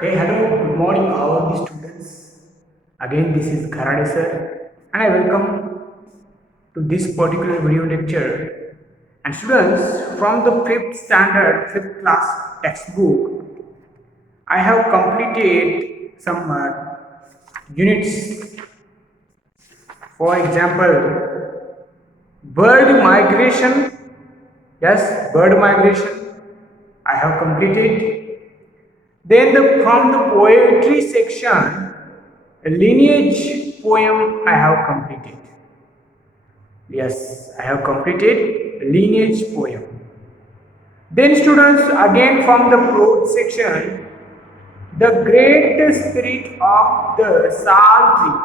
Okay, hello, good morning, all the students. Again, this is Kharade sir, and I welcome to this particular video lecture. And students, from the fifth standard, fifth class textbook, I have completed some units. For example, bird migration. Yes, bird migration. I have completed. Then from the poetry section, a lineage poem I have completed. Yes, I have completed lineage poem. Then students, again from the prose section, the great spirit of the sal tree.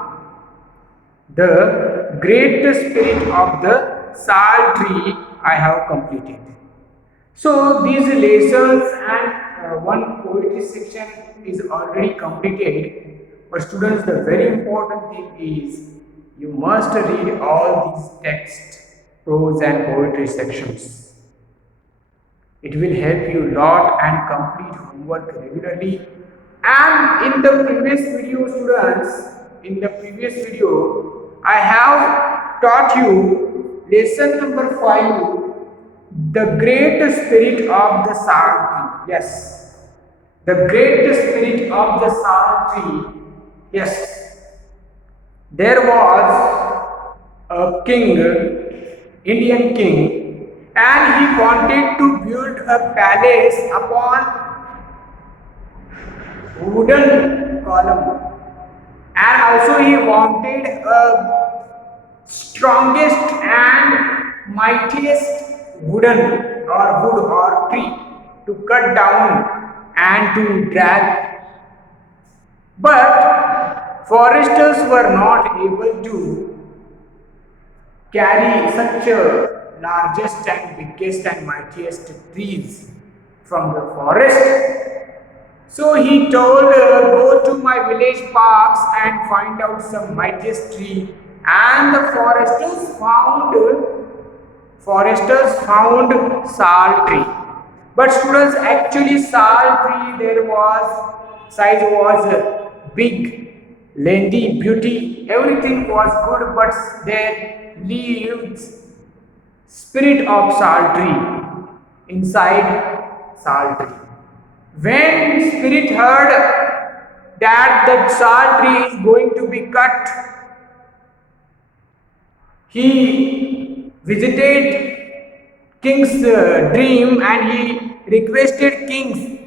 The great spirit of the sal tree I have completed. So these lessons and one poetry section is already completed. But students, the very important thing is you must read all these text, prose and poetry sections. It will help you a lot and complete homework regularly. And in the previous video, students, in the previous video, I have taught you lesson number 5, the great spirit of the sal tree. Yes. The great spirit of the sal tree. Yes. There was a king, Indian king, and he wanted to build a palace upon wooden column. And also he wanted a strongest and mightiest wooden or wood or tree to cut down and to drag. But foresters were not able to carry such a largest and biggest and mightiest trees from the forest. So he told, go to my village parks and find out some mightiest tree. And the foresters found sal tree. But students, actually sal tree size was big, lengthy, beauty, everything was good, but there lived spirit of sal tree inside sal tree. When spirit heard that the sal tree is going to be cut, he visited king's dream and he requested kings,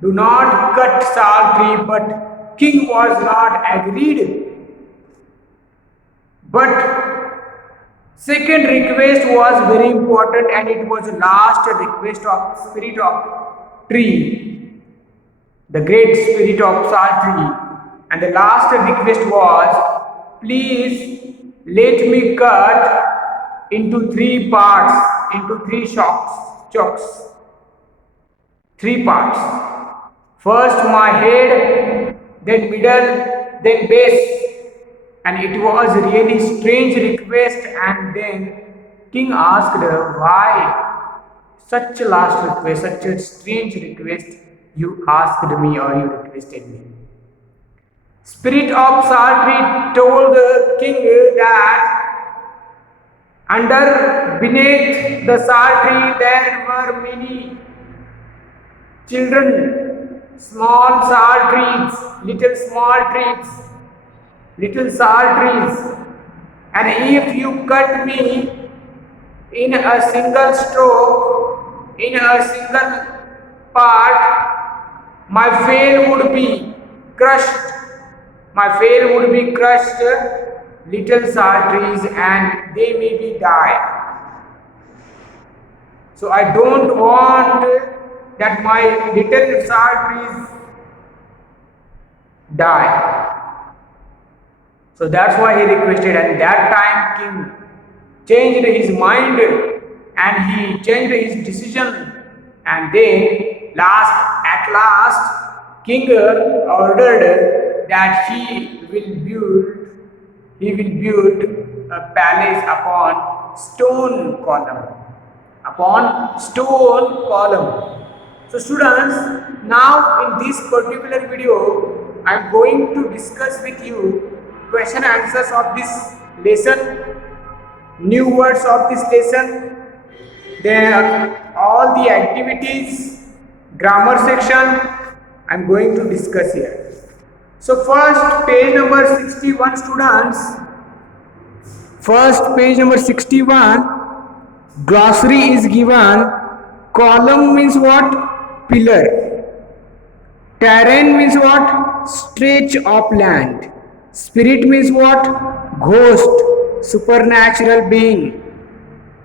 do not cut sal tree, but king was not agreed. But second request was very important and it was the last request of spirit of tree, the great spirit of sal tree. And the last request was, please let me cut into 3 parts, into 3 chokes, 3 parts. First my head, then middle, then base. And it was a really strange request, and then king asked why such a last request, such a strange request you asked me or you requested me. Spirit of sal tree told the king that beneath the sal tree there were many children, small sal trees, little sal trees, and if you cut me in a single stroke, in a single part, my veil would be crushed. My veil would be crushed, little sal trees, and they may be die. So I don't want that my little sal trees die. So that's why he requested, and that time king changed his mind and he changed his decision, and then at last king ordered that he will build a palace upon stone column. So students, now in this particular video, I am going to discuss with you question answers of this lesson, new words of this lesson, then all the activities, grammar section I am going to discuss here. So first page number 61 students, first page number 61, glossary is given. Column means what? Pillar. Terrain means what? Stretch of land. Spirit means what? Ghost, supernatural being.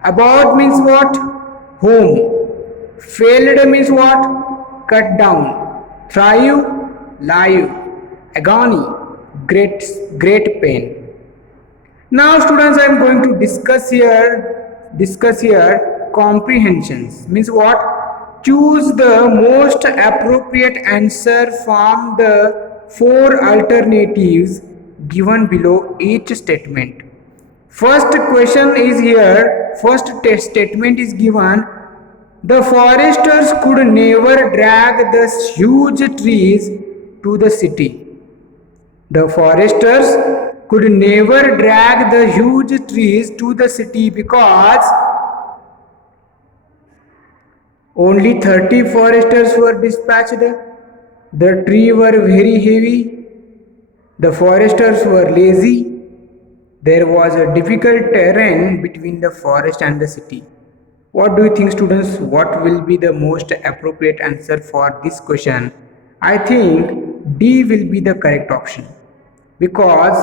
About means what? Home. Failed means what? Cut down. Thrive, live. Agony, great pain. Now students, I am going to discuss here comprehensions. Means what? Choose the most appropriate answer from the four alternatives given below each statement. First question is here, first statement is given. The foresters could never drag the huge trees to the city. The foresters could never drag the huge trees to the city because only 30 foresters were dispatched. The trees were very heavy. The foresters were lazy. There was a difficult terrain between the forest and the city. What do you think, students? What will be the most appropriate answer for this question? I think D will be the correct option, because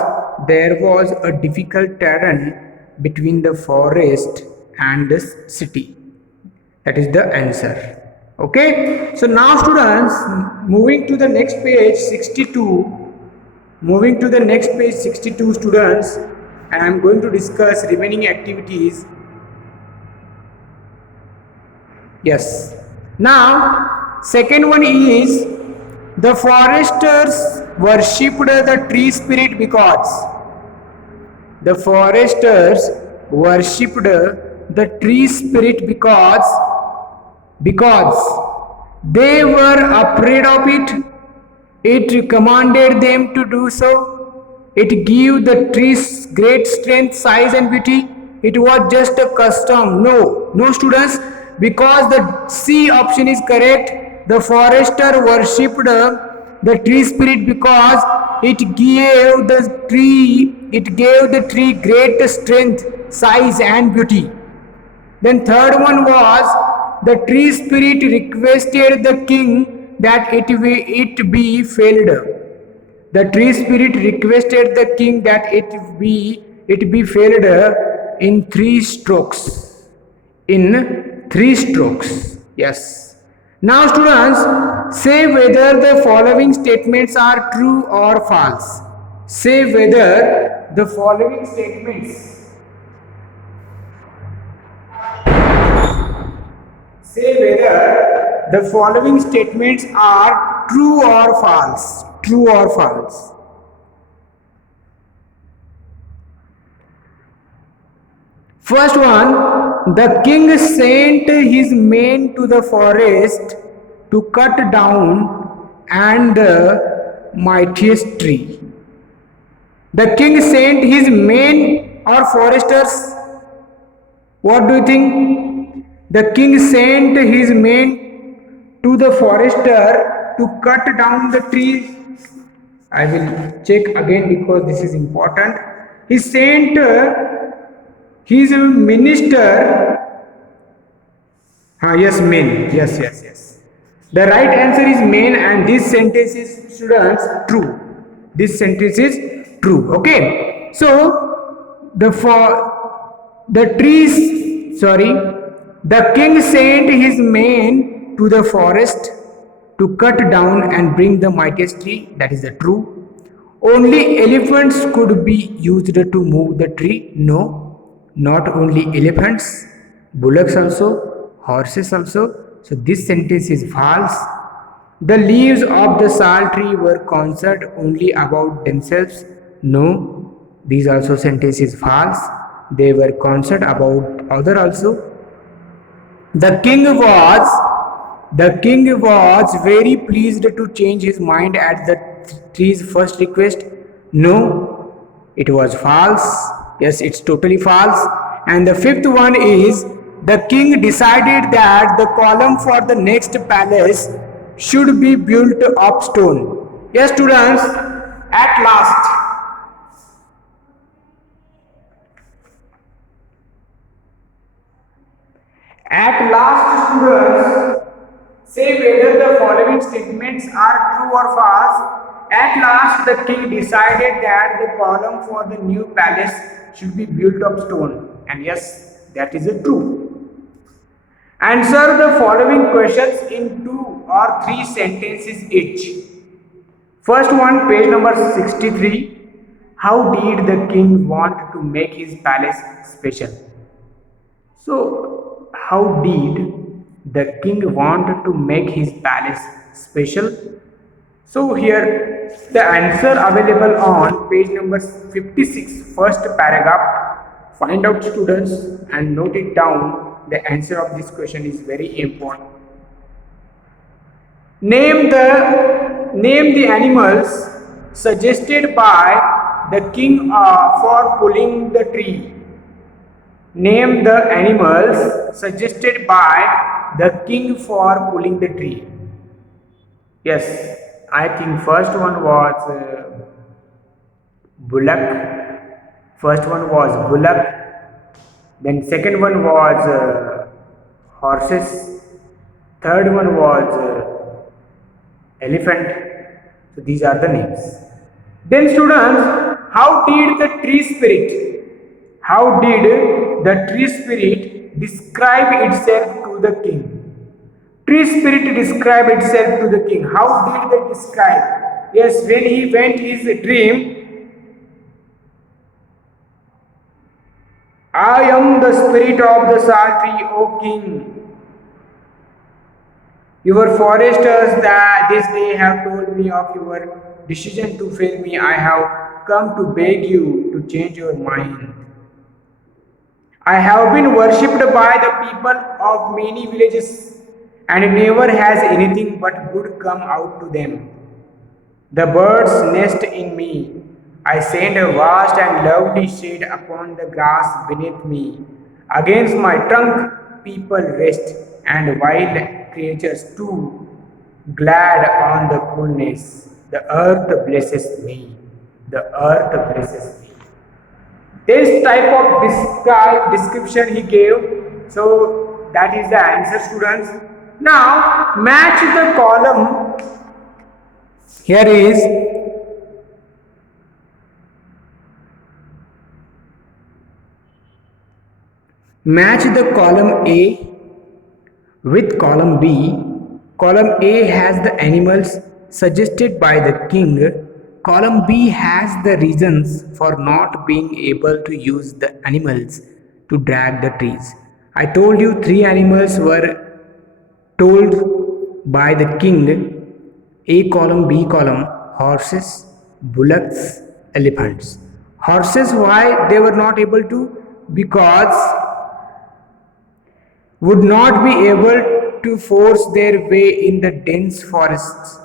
there was a difficult terrain between the forest and the city. That is the answer. Okay. So now students, moving to the next page 62. Moving to the next page 62 students, I am going to discuss remaining activities. Yes. Now second one is the foresters worshipped the tree spirit because the foresters worshipped the tree spirit because they were afraid of it. It commanded them to do so. It gave the trees great strength, size and beauty. It was just a custom. No students, because the C option is correct. The forester worshipped the tree spirit because it gave the tree great strength, size and beauty. Then third one was the tree spirit requested the king that it be felled. The tree spirit requested the king that it be felled in 3 strokes. In 3 strokes. Yes. Now students, say whether the following statements are true or false. Say whether the following statements are true or false. True or false. First one, the king sent his men to the forest to cut down and the mightiest tree. The king sent his men or foresters. What do you think? The king sent his men to the forester to cut down the tree. I will check again because this is important. He sent his minister. Yes, men. Yes. The right answer is men, and this sentence is, students, true. This sentence is true. Okay. So the king sent his men to the forest to cut down and bring the mightiest tree. That is the true. Only elephants could be used to move the tree. No, not only elephants, bullocks also, horses also. So this sentence is false. The leaves of the sal tree were concerned only about themselves. No, these also sentence is false. They were concerned about other also. The king was The king was very pleased to change his mind at the tree's first request. No, it was false. Yes, it's totally false. And the fifth one is the king decided that the column for the next palace should be built of stone. Yes, students, at last. At last, students, say whether the following statements are true or false. At last, the king decided that the column for the new palace should be built of stone. And yes, that is a true. Answer the following questions in 2 or 3 sentences each. First one, page number 63. How did the king want to make his palace special? So, how did the king want to make his palace special? So, here the answer available on page number 56, first paragraph. Find out, students, and note it down. The answer of this question is very important. Name the animals suggested by the king for pulling the tree. Name the animals suggested by the king for pulling the tree. Yes, I think first one was bullock. First one was bullock. Then second one was horses. Third one was elephant. So these are the names. Then students, how did the tree spirit? How did the tree spirit describe itself to the king? Tree spirit describe itself to the king. How did they describe? Yes, when he went his dream, I am the spirit of the sal tree, O king. Your foresters that this day have told me of your decision to fail me. I have come to beg you to change your mind. I have been worshipped by the people of many villages, and never has anything but good come out to them. The birds nest in me. I send a vast and lovely shade upon the grass beneath me. Against my trunk, people rest, and wild creatures too, glad on the coolness. The earth blesses me. The earth blesses me. This type of description he gave. So that is the answer, students. Now match the column. Here is match the column A with column B. Column A has the animals suggested by the king. Column B has the reasons for not being able to use the animals to drag the trees. I told you 3 animals were told by the king: A column, B column, horses, bullocks, elephants. Horses, why they were not able to? Because would not be able to force their way in the dense forests.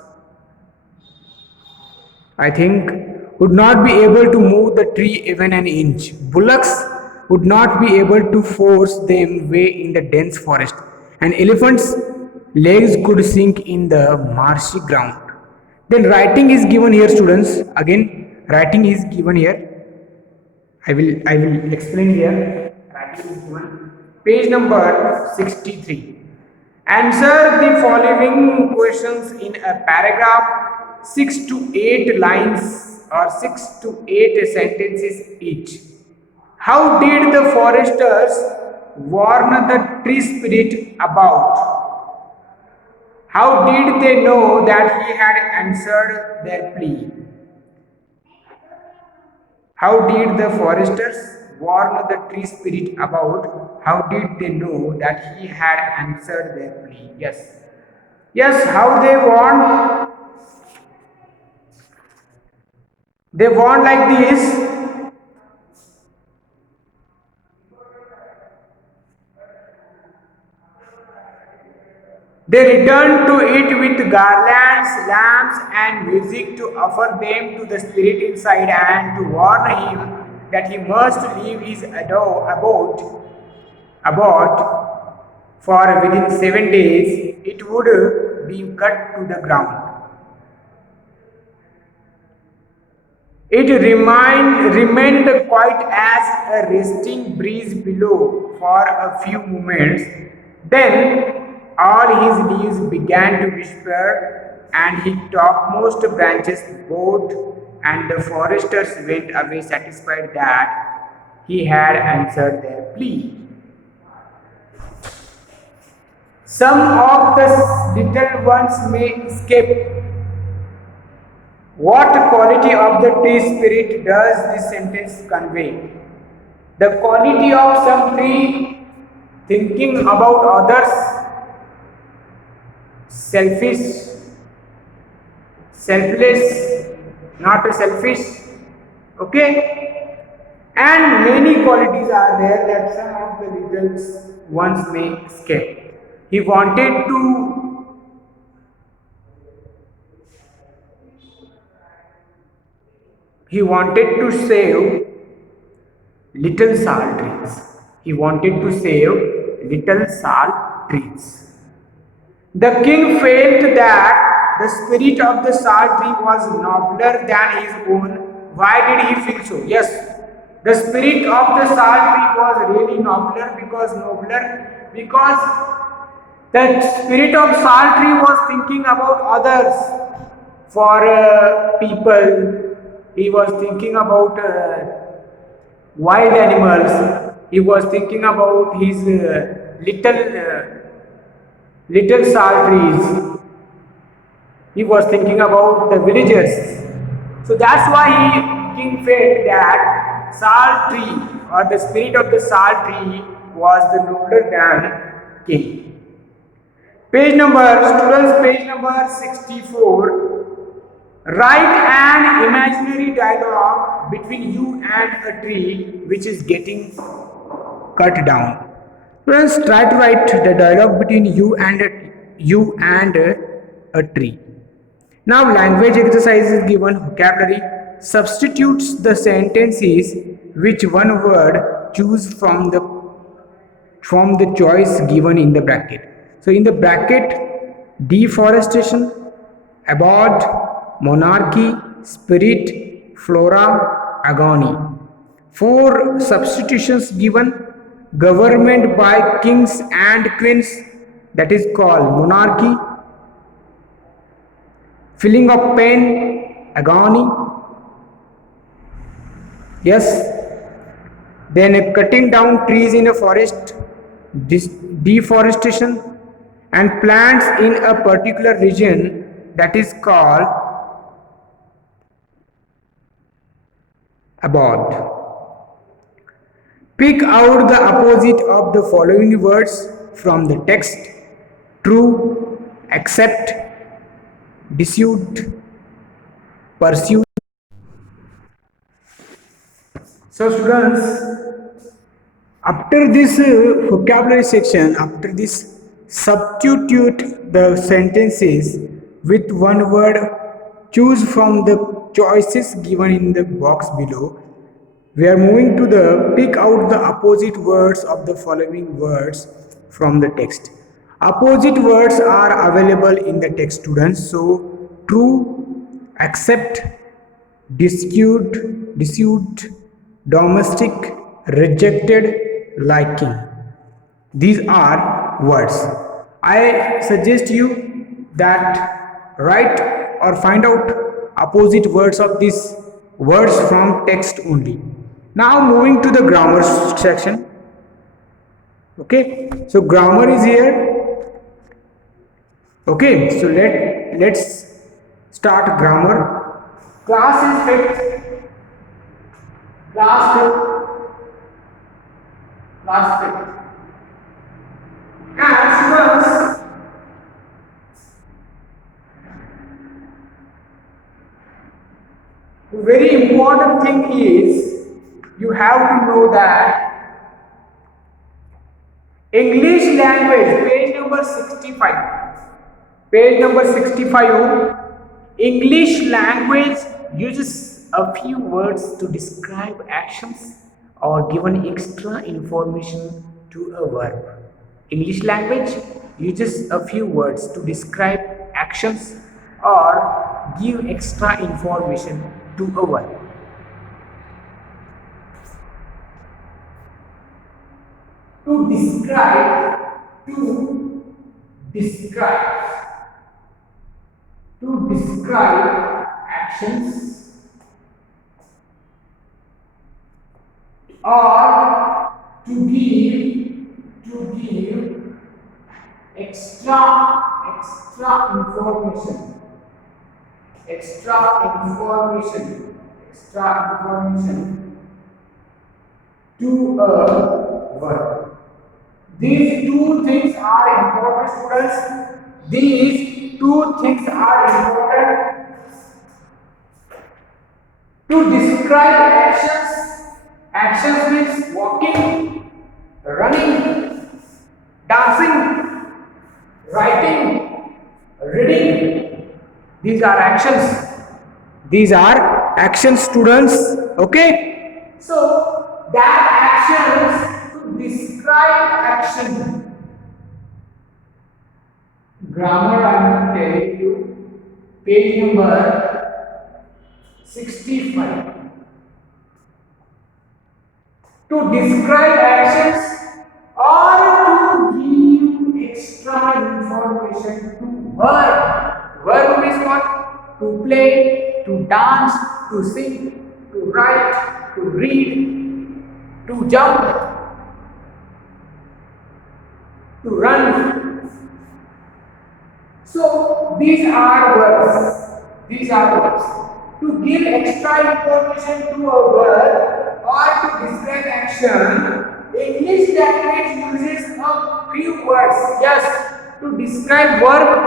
I think would not be able to move the tree even an inch. Bullocks would not be able to force them way in the dense forest. And elephants' legs could sink in the marshy ground. Then writing is given here, students. Again, writing is given here. I will explain here. Writing is given. Page number 63. Answer the following questions in a paragraph, 6 to 8 lines or 6 to 8 sentences each. How did the foresters warn the tree spirit about? How did they know that he had answered their plea? How did the foresters warn the tree spirit about? How did they know that he had answered their plea? Yes. Yes, how they warned? They warned like this. They returned to it with garlands, lamps, and music to offer them to the spirit inside and to warn him that he must leave his abode, for within 7 days it would be cut to the ground. It remained quiet as a resting breeze below for a few moments. Then all his leaves began to whisper, and his topmost branches bowed, and the foresters went away satisfied that he had answered their plea. Some of the little ones may escape. What quality of the tree spirit does this sentence convey? The quality of some tree thinking about others, selfless, not selfish, okay? And many qualities are there that some of the little ones may escape. He wanted to save little salt trees. He wanted to save little salt trees. The king felt that the spirit of the salt tree was nobler than his own. Why did he feel so? Yes, the spirit of the salt tree was really nobler because the spirit of salt tree was thinking about others for people. He was thinking about wild animals. He was thinking about his little salt trees. He was thinking about the villagers. So that's why king felt that salt tree or the spirit of the salt tree was the nobler than king. Page number 64. Write an imaginary dialogue between you and a tree which is getting cut down. Students, try to write the dialogue between you and a tree. Now, language exercise is given. Vocabulary substitutes the sentences which one word choose from the choice given in the bracket. So, in the bracket, deforestation, abode, monarchy, spirit, flora, agony. 4 substitutions given. Government by kings and queens, that is called monarchy. Feeling of pain, agony. Yes. Then cutting down trees in a forest, deforestation, and plants in a particular region, that is called abode. Pick out the opposite of the following words from the text: true, accept, dispute, pursue. So students, after this vocabulary section, after this substitute the sentences with one word, choose from the choices given in the box below. We are moving to the pick out the opposite words of the following words from the text. Opposite words are available in the text, students. So true, accept, dispute, domestic, rejected, liking. These are words. I suggest you that write or find out opposite words of these words from text only. Now moving to the grammar section. Okay, so grammar is here. Okay, so let's start grammar. Class is fixed. Class fixed. And students, the very important thing is you have to know that English language, page number 65. Page number 65. English language uses a few words to describe actions or given extra information to a verb. English language uses a few words to describe actions or give extra information to a verb. To describe, to describe actions or to give extra information to a verb. These two things are important, students. These two things are important to describe actions. Actions means walking, running, dancing, writing, reading. These are actions. These are actions, students. Okay? So, that actions to describe action. Grammar I am telling you. Page number 65. To describe actions or to give extra information to verb. Verb means what? To play, to dance, to sing, to write, to read, to jump, to run. So these are words. These are words. To give extra information to a verb or to describe action, English language uses a few words. Yes, to describe verb,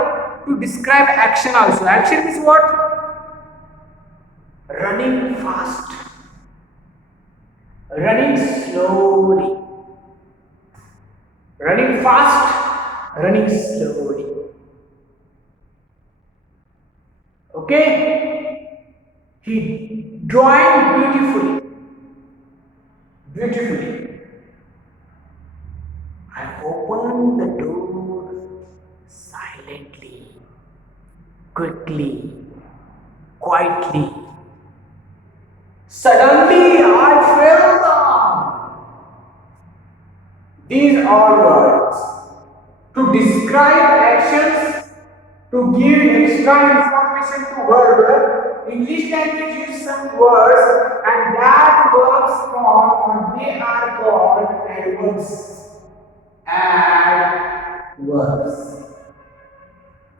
to describe action also. Action is what? Running fast, running slowly, running fast, running slowly. Okay? He drawing beautifully. I opened the door silently, quickly, quietly. Suddenly I fell down. These are words to describe actions, to give extra information to verb. English language uses some words, and that verbs form or they are called adverbs. Adverbs.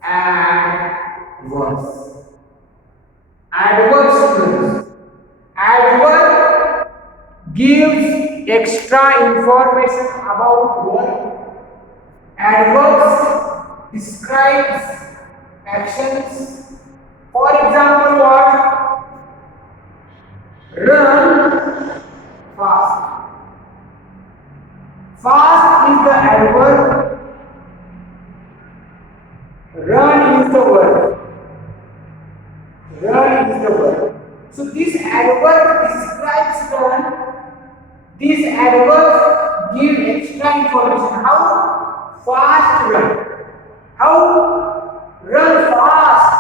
Adverbs. Adverb gives extra information about verb. Adverbs describes actions. For example, what? Run fast. Fast is the adverb. Run is the verb. So this adverb describes run. This adverb gives extra information. How? Fast run. How? Run fast.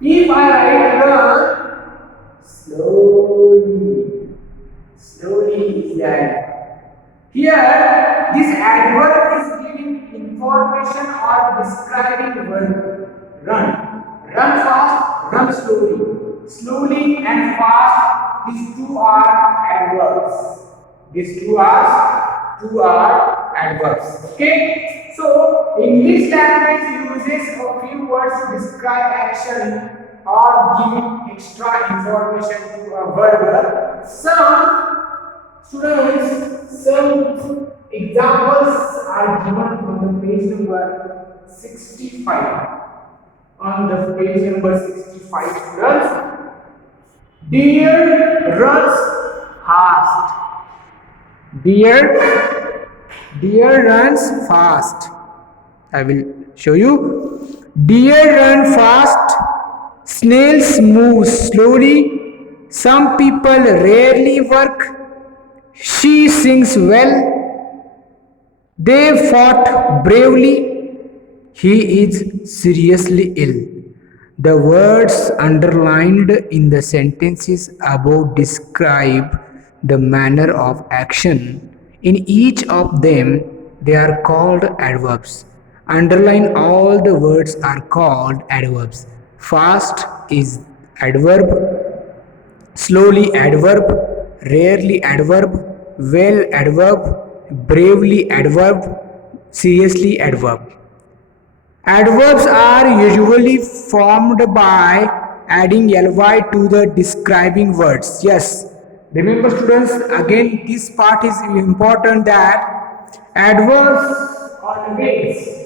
If I write run slowly, is the adverb. Here, this adverb is giving information or describing verb. Run fast, run slowly. Slowly and fast, these two are adverbs. These two are adverbs. Okay? So, English language uses a few words to describe action or give extra information to a verb. Some examples are given on the page number 65. On the page number 65, students. Deer runs fast. Deer runs fast. I will show you. Deer run fast, snails move slowly, some people rarely work, she sings well, they fought bravely, he is seriously ill. The words underlined in the sentences above describe the manner of action. In each of them, they are called adverbs. Underline all the words are called adverbs. Fast is adverb, slowly adverb, rarely adverb, well adverb, bravely adverb, seriously adverb. Adverbs are usually formed by adding ly to the describing words. Yes. Remember students, again this part is important that adverbs always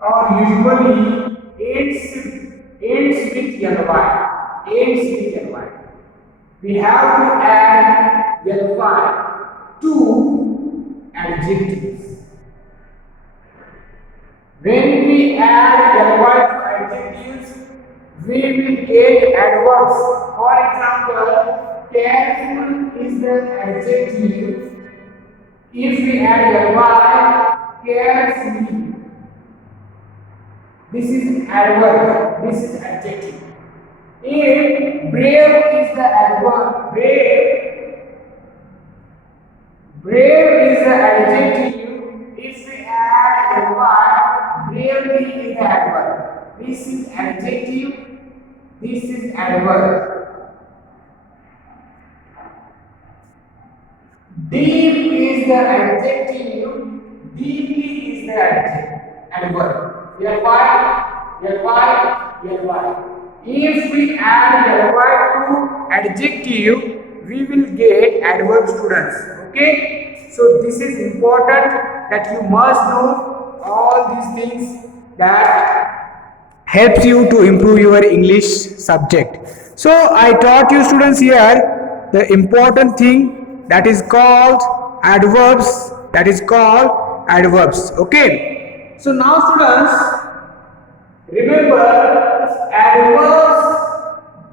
or usually ends with ly. Ends with ly. We have to add ly to adjectives. When we add ly to adjectives, we will get adverbs. For example, careful is the adjective. If we add ly, carefully. This is adverb. This is adjective. If brave is the adverb, brave is the adjective. If we add ly, bravely is the adverb. This is adjective. This is adverb. Deep is the adjective. Deeply is the adverb. Ly. If we add ly to adjective, we will get adverb students. Okay? So this is important that you must know all these things that helps you to improve your English subject. So I taught you students here the important thing that is called adverbs. Okay? So now students, remember, adverbs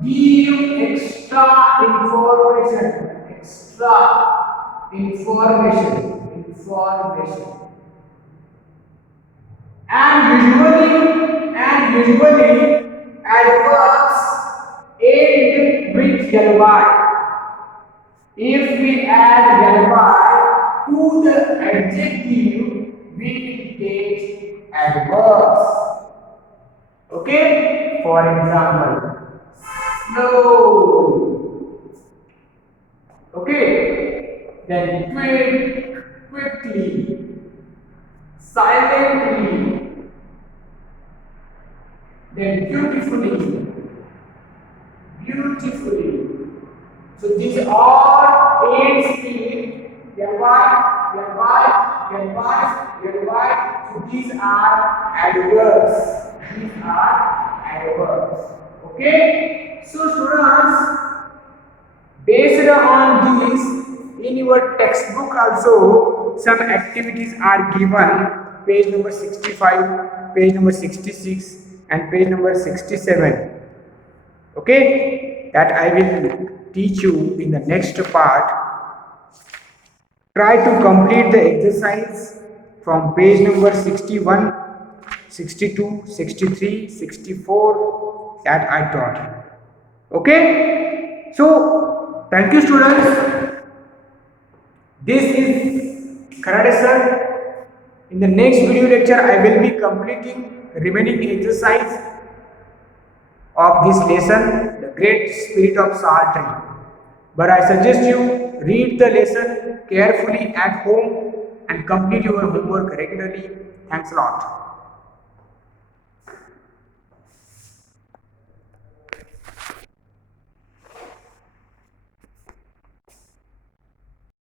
give extra information. And usually adverbs end with ly. If we add ly to the adjective, we will get adverbs. Okay? For example, slow. Okay? Then quickly, silently, then beautifully. So these are 8 speed. So these are adverbs. Okay? So students, based on this, in your textbook also some activities are given. Page number 65, page number 66 and page number 67. Okay? That I will teach you in the next part. Try to complete the exercise from page number 61, 62, 63, 64 that I taught you. Okay? So, thank you students. This is Karate sir. In the next video lecture, I will be completing remaining exercise of this lesson, the great spirit of salt tree. But I suggest you read the lesson carefully at home and complete your homework regularly. Thanks a lot.